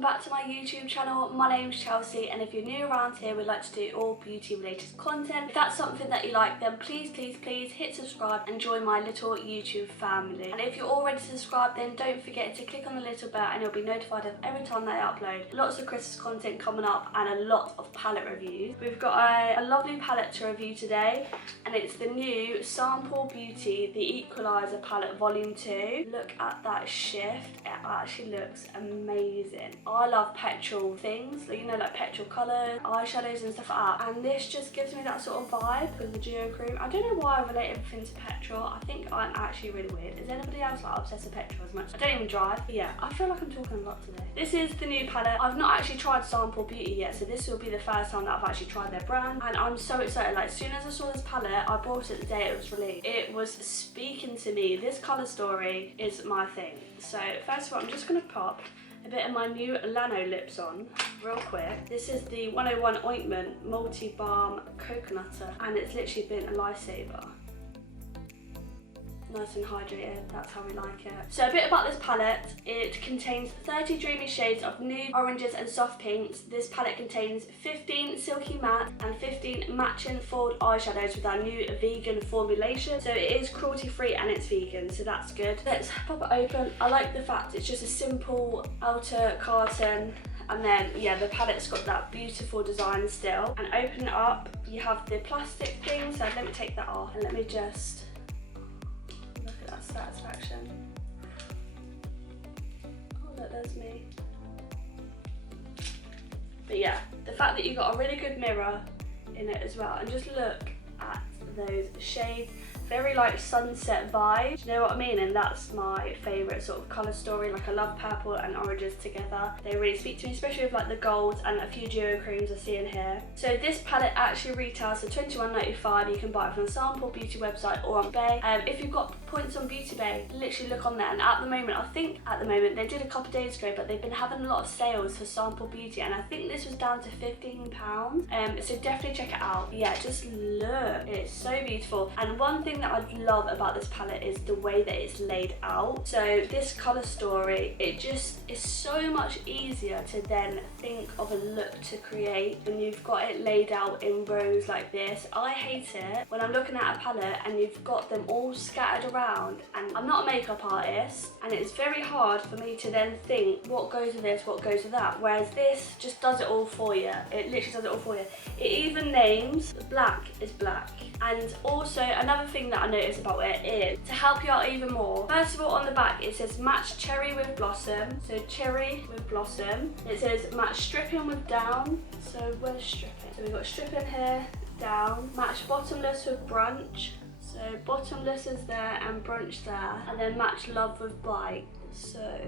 welcome back to my YouTube channel. My name's Chelsea, and if you're new around here, we'd like to do all beauty related content. If that's something that you like, then please hit subscribe and join my little YouTube family. And if you're already subscribed, then don't forget to click on the little bell and you'll be notified of every time that I upload. Lots of Christmas content coming up and a lot of palette reviews. We've got a lovely palette to review today, and it's the new Sample Beauty The Equalizer palette volume 2. Look at that shift. It actually looks amazing. I love petrol things, you know, like petrol colours, eyeshadows and stuff like that, and this just gives me that sort of vibe with the duochrome. I don't know why I relate everything to petrol. I think I'm actually really weird. Is anybody else like obsessed with petrol as much? I don't even drive, but yeah, I feel like I'm talking a lot today. This is the new palette. I've not actually tried Sample Beauty yet, so this will be the first time that I've actually tried their brand, and I'm so excited. Like, as soon as I saw this palette, I bought it the day it was released. It was speaking to me. This colour story is my thing. So first of all, I'm just going to pop a bit of my new Lano lips on real quick. This is the 101 Ointment Multi Balm Coconutter, and it's literally been a lifesaver. Nice and hydrated, that's how we like it. So a bit about this palette: it contains 30 dreamy shades of nude, oranges and soft pinks. This palette contains 15 silky matte and 15 matching foiled eyeshadows with our new vegan formulation. So it is cruelty free and it's vegan, so that's good. Let's pop it open. I like the fact it's just a simple outer carton, and then yeah, the palette's got that beautiful design still. And open it up, you have the plastic thing, so let me take that off and let me just satisfaction. Oh look, there's me. But yeah, the fact that you got a really good mirror in it as well, and just look at those shades, very like sunset vibe, you know what I mean? And that's my favourite sort of colour story. Like, I love purple and oranges together. They really speak to me, especially with like the golds and a few duochromes I see in here. So this palette actually retails for £21.95. You can buy it from the Sample Beauty website or on Bay. If you've got points on Beauty Bay, literally look on there. And at the moment, I think at the moment, they did a couple of days ago, but they've been having a lot of sales for Sample Beauty, and I think this was down to £15. So definitely check it out. Yeah, just look, it's so beautiful. And one thing that I love about this palette is the way that it's laid out. So this colour story, it just is so much easier to then think of a look to create when you've got it laid out in rows like this. I hate it when I'm looking at a palette and you've got them all scattered around, and I'm not a makeup artist, and it's very hard for me to then think what goes with this, what goes with that, whereas this just does it all for you. It literally does it all for you. It even names black is black. And also another thing that I noticed about it is, to help you out even more, first of all, on the back it says match cherry with blossom, so cherry with blossom. It says match stripping with down, so where's stripping? So we've got stripping here, down, match bottomless with brunch, so bottomless is there and brunch there, and then match love with bite, so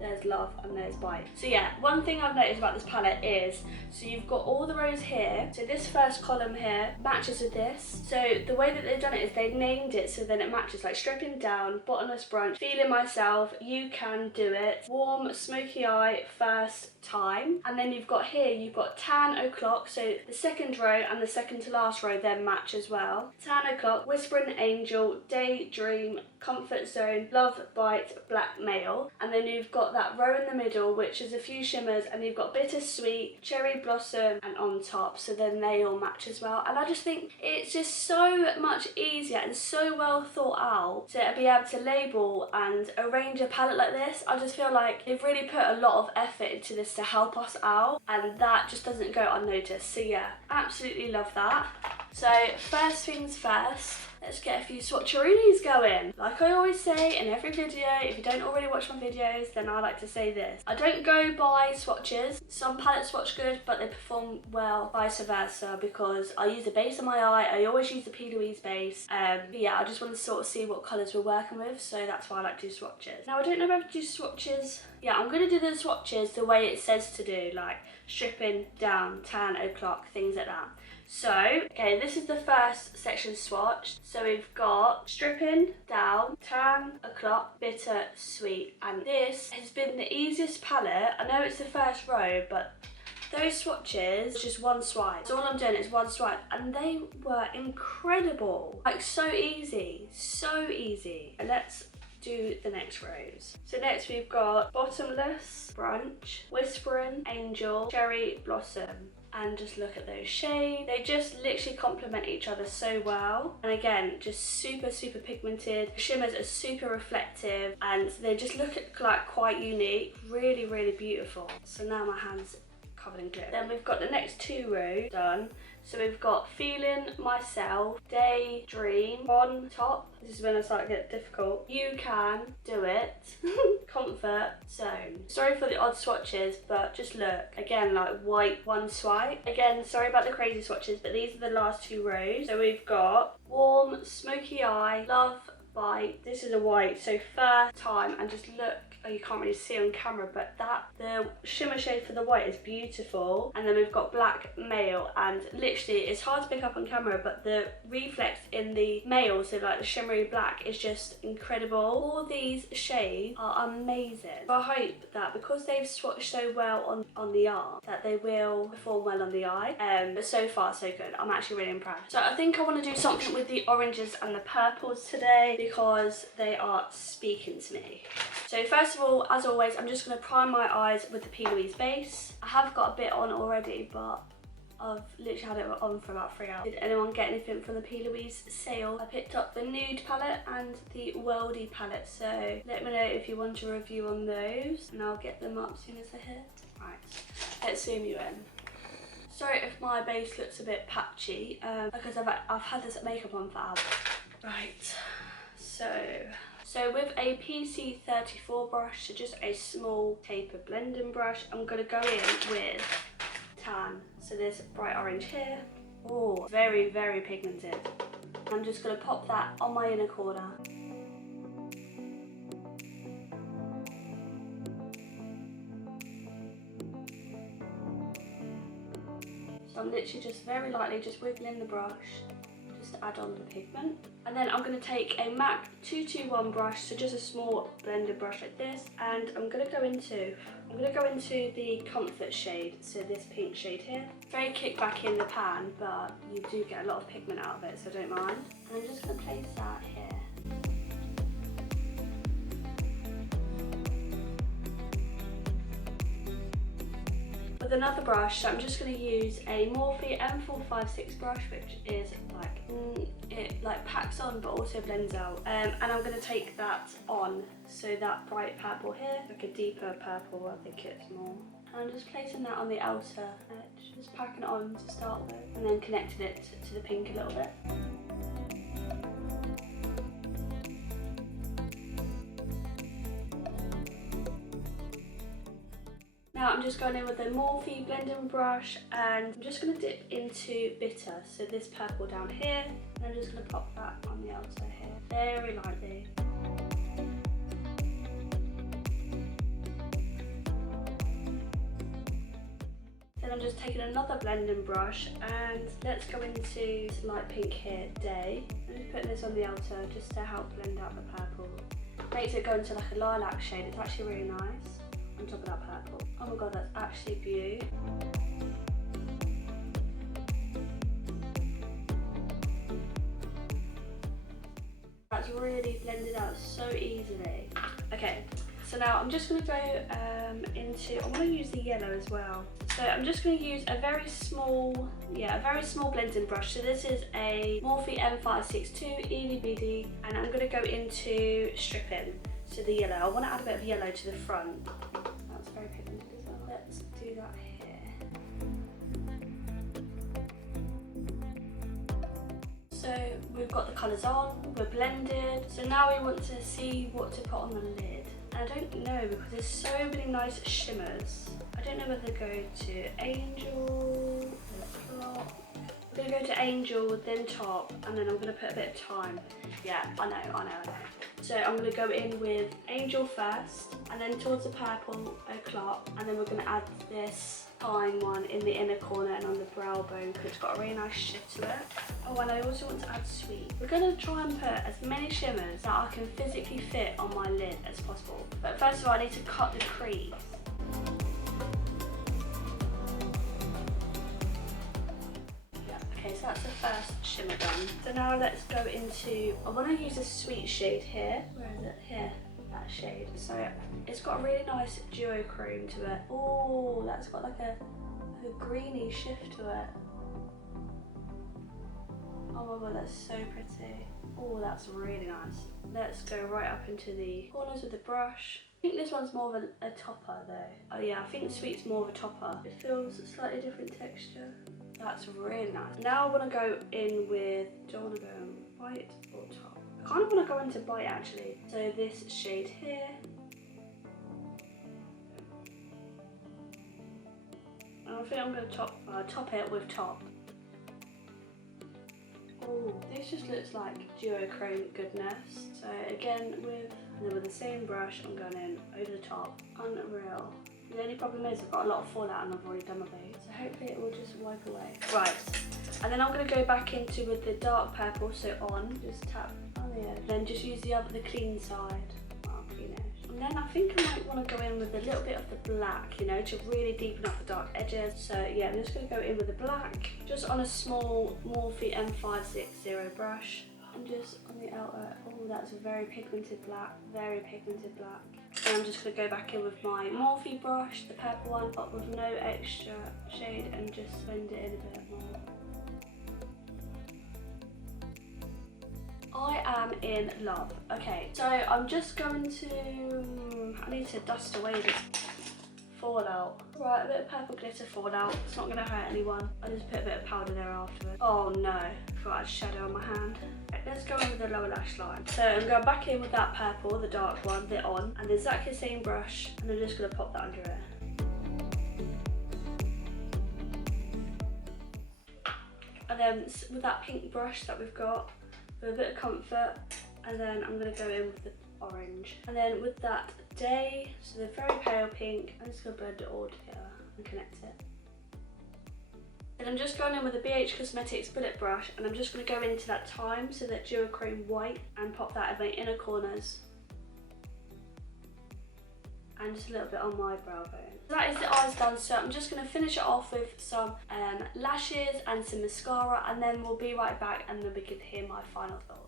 there's love and there's bite. So yeah, one thing I've noticed about this palette is, so you've got all the rows here, so this first column here matches with this. So the way that they've done it is they've named it so then it matches, like stripping down, bottomless brunch, feeling myself, you can do it, warm smoky eye, first time. And then you've got here, you've got tan o'clock, so the second row and the second to last row then match as well. Tan o'clock, whispering angel, daydream, comfort zone, love bite, blackmail. And then you've got that row in the middle which is a few shimmers, and you've got bittersweet, cherry blossom, and on top, so then they all match as well. And I just think it's just so much easier and so well thought out to be able to label and arrange a palette like this. I just feel like they've really put a lot of effort into this to help us out, and that just doesn't go unnoticed. So yeah, absolutely love that. So first things first, let's get a few swatcheroonies going. Like I always say in every video, if you don't already watch my videos, then I like to say this: I don't go by swatches. Some palettes swatch good, but they perform well vice versa, because I use the base of my eye. I always use the P. Louise base. But yeah, I just want to sort of see what colours we're working with, so that's why I like to do swatches. Now, I don't know if I do swatches. Yeah, I'm going to do the swatches the way it says to do, like stripping, down, tan, o'clock, things like that. So, okay, this is the first section swatched. So we've got stripping, down, tan, o'clock, bitter, sweet. And this has been the easiest palette. I know it's the first row, but those swatches, just one swipe. So all I'm doing is one swipe, and they were incredible. Like, so easy, so easy. And let's do the next rows. So next we've got Bottomless, Brunch, Whispering, Angel, Cherry Blossom. And just look at those shades. They just literally complement each other so well. And again, just super pigmented. The shimmers are super reflective and they just look like quite unique. Really, really beautiful. So now my hand's covered in glitter. Then we've got the next 2 rows done. So we've got Feeling Myself, Daydream, On Top. This is when I start to get difficult. You Can Do It, Comfort Zone. Sorry for the odd swatches, but just look. Again, like white, one swipe. Again, sorry about the crazy swatches, but these are the last 2 rows. So we've got Warm, Smoky Eye, Love Bite. This is a white, so first time, and just look. Oh, you can't really see on camera, but the shimmer shade for the white is beautiful. And then we've got Black Male, and literally it's hard to pick up on camera, but the reflex in the male, so like the shimmery black, is just incredible. All these shades are amazing. So I hope that because they've swatched so well on the arm, that they will perform well on the eye. But so far so good. I'm actually really impressed. So I think I want to do something with the oranges and the purples today because they are speaking to me. So first of all, as always, I'm just going to prime my eyes with the P. Louise base. I have got a bit on already, but I've literally had it on for about 3 hours. Did anyone get anything from the P. Louise sale? I picked up the Nude palette and the Worldy palette, so let me know if you want a review on those, and I'll get them up as soon as I hit. Right, let's zoom you in. Sorry if my base looks a bit patchy, because I've had this makeup on for hours. Right, so with a PC34 brush, so just a small tapered blending brush, I'm going to go in with tan. So there's bright orange here. Oh, very pigmented. I'm just going to pop that on my inner corner. So I'm literally just very lightly just wiggling the brush just to add on the pigment. And then I'm going to take a MAC 221 brush, so just a small blended brush like this, and I'm going to go into the Comfort shade, so this pink shade here. Very kick back in the pan, but you do get a lot of pigment out of it, so don't mind. And I'm just going to place that here. With another brush, so I'm just going to use a Morphe M456 brush, which is like, it like packs on but also blends out. And I'm going to take that on, so that bright purple here, like a deeper purple, I think it's more. And I'm just placing that on the outer edge, just packing it on to start with, and then connecting it to the pink a little bit. Now I'm just going in with a Morphe blending brush, and I'm just going to dip into Bitter, so this purple down here, and I'm just going to pop that on the outer here, very lightly. Then I'm just taking another blending brush, and let's go into light pink here, Day. I'm just putting this on the outer just to help blend out the purple. Makes it go into like a lilac shade, it's actually really nice. On top of that purple. Oh my god, that's actually beautiful. That's really blended out so easily. Okay, so now I'm just going to go into, I want to use the yellow as well. So I'm just going to use a very small blending brush. So this is a Morphe M562 EDBD, and I'm going to go into Stripping. So the yellow, I want to add a bit of yellow to the front. That's very pigmented as well. Let's do that here. So we've got the colours on, we're blended. So now we want to see what to put on the lid. And I don't know, because there's so many nice shimmers. I don't know whether to go to Angel, Clock. I'm going to go to Angel, then Top, and then I'm going to put a bit of Time. Yeah, I know. So I'm going to go in with Angel first, and then towards the purple, a Clock, and then we're going to add this Time one in the inner corner and on the brow bone, because it's got a really nice shift to it. Oh, and I also want to add Sweet. We're going to try and put as many shimmers that I can physically fit on my lid as possible. But first of all, I need to cut the crease. so that's the first shimmer done. So now let's go into, I want to use a sweet shade here. Where is it? Here, that shade. So it's got a really nice duochrome to it. Oh, that's got like a greeny shift to it. Oh my god, that's so pretty. Oh, that's really nice. Let's go right up into the corners with the brush. I think this one's more of a topper though. Oh yeah, I think Sweet's more of a topper. It feels a slightly different texture. That's really nice. Now I want to go in with, do I want to go in white or top? I kind of want to go into white actually. So this shade here. And I think I'm going to top it with top. Oh, this just looks like duochrome goodness. So again, with the same brush, I'm going in over the top. Unreal. The only problem is I've got a lot of fallout and I've already done my base. So hopefully it will just wipe away. Right, and then I'm going to go back into with the dark purple, so on, just tap on the edge. Then just use the clean side. And then I think I might want to go in with a little bit of the black, you know, to really deepen up the dark edges. So yeah, I'm just going to go in with the black, just on a small Morphe M560 brush. And just on the outer, oh, that's a very pigmented black, very pigmented black. And I'm just going to go back in with my Morphe brush, the purple one, but with no extra shade, and just blend it in a bit more. I am in love. Okay, so I'm just going to, I need to dust away this fallout. Right, a bit of purple glitter fallout. It's not going to hurt anyone. I just put a bit of powder there afterwards. Oh no, I forgot I had shadow on my hand. Right, let's go in with the lower lash line. So I'm going back in with that purple, the dark one, the on, and exactly the same brush, and I'm just going to pop that under it. And then with that pink brush that we've got, with a bit of comfort, and then I'm going to go in with the orange. And then with that day, so the very pale pink, I'm just going to blend it all together and connect it. And I'm just going in with a BH Cosmetics bullet brush, and I'm just going to go into that time, so that duochrome white, and pop that in my inner corners. And just a little bit on my brow bone. That is the eyes done, so I'm just going to finish it off with some lashes and some mascara, and then we'll be right back and then we can hear my final thoughts.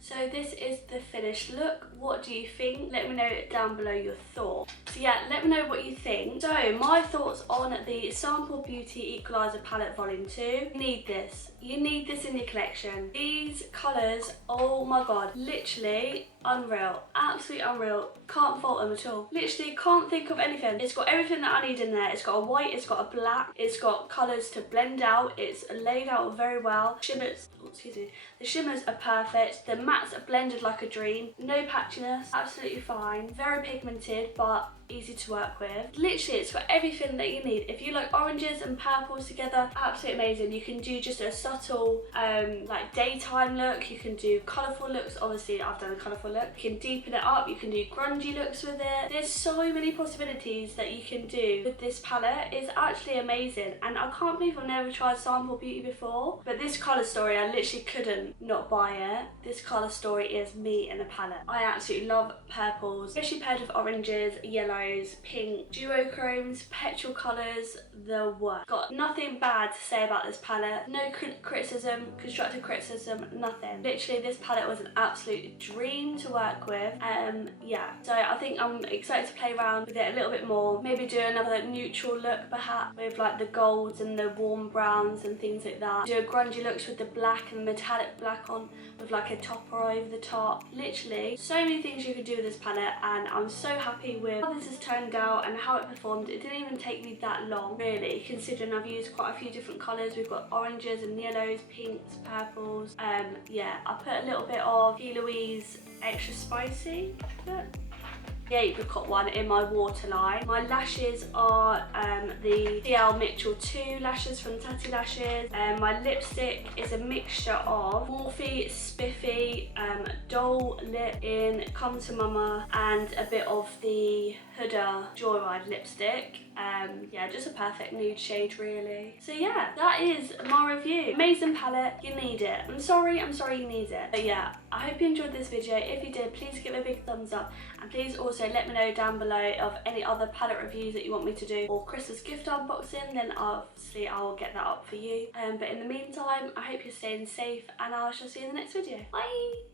So this is the finished look. What do you think? Let me know down below your thoughts. So yeah, let me know what you think. So my thoughts on the Sample Beauty Equalizer Palette Volume 2. You need this. You need this in your collection. These colours, oh my god, literally unreal. Absolutely unreal. Can't fault them at all. Literally can't think of anything. It's got everything that I need in there. It's got a white, it's got a black, it's got colours to blend out. It's laid out very well. Shimmers, oh, excuse me. The shimmers are perfect. The mattes are blended like a dream. No patchiness, absolutely fine. Very pigmented, but easy to work with. Literally, it's got everything that you need. If you like oranges and purples together, absolutely amazing. You can do just a subtle like daytime look. You can do colourful looks. Obviously, I've done a colourful look. You can deepen it up. You can do grungy looks with it. There's so many possibilities that you can do with this palette. It's actually amazing, and I can't believe I've never tried Sample Beauty before, but this colour story, I literally couldn't not buy it. This colour story is me in a palette. I absolutely love purples, especially paired with oranges, yellows, pink, duochromes, petrol colours, the worst. Got nothing bad to say about this palette. No criticism, constructive criticism, nothing. Literally, this palette was an absolute dream to work with. Yeah, so I think I'm excited to play around with it a little bit more. Maybe do another neutral look perhaps with like the golds and the warm browns and things like that. Do a grungy looks with the black and metallic black on with like a topper over the top. Literally, so many things you can do with this palette, and I'm so happy with how this has turned out and how it performed. It didn't even take me that long, really, considering I've used quite a few different colours. We've got oranges and yellows, pinks, purples. Yeah, I put a little bit of Louise extra spicy. The apricot one in my waterline. My lashes are the CL Mitchell 2 lashes from Tatty Lashes. My lipstick is a mixture of Morphe Spiffy Doll Lip in Come to Mama, and a bit of the Huda Joyride lipstick. Yeah, just a perfect nude shade really. So yeah, that is my review. Amazing palette, you need it. I'm sorry you need it. But yeah, I hope you enjoyed this video. If you did, please give it a big thumbs up, and please also Also let me know down below of any other palette reviews that you want me to do or Christmas gift unboxing, then obviously I will get that up for you. But in the meantime, I hope you're staying safe and I shall see you in the next video. Bye!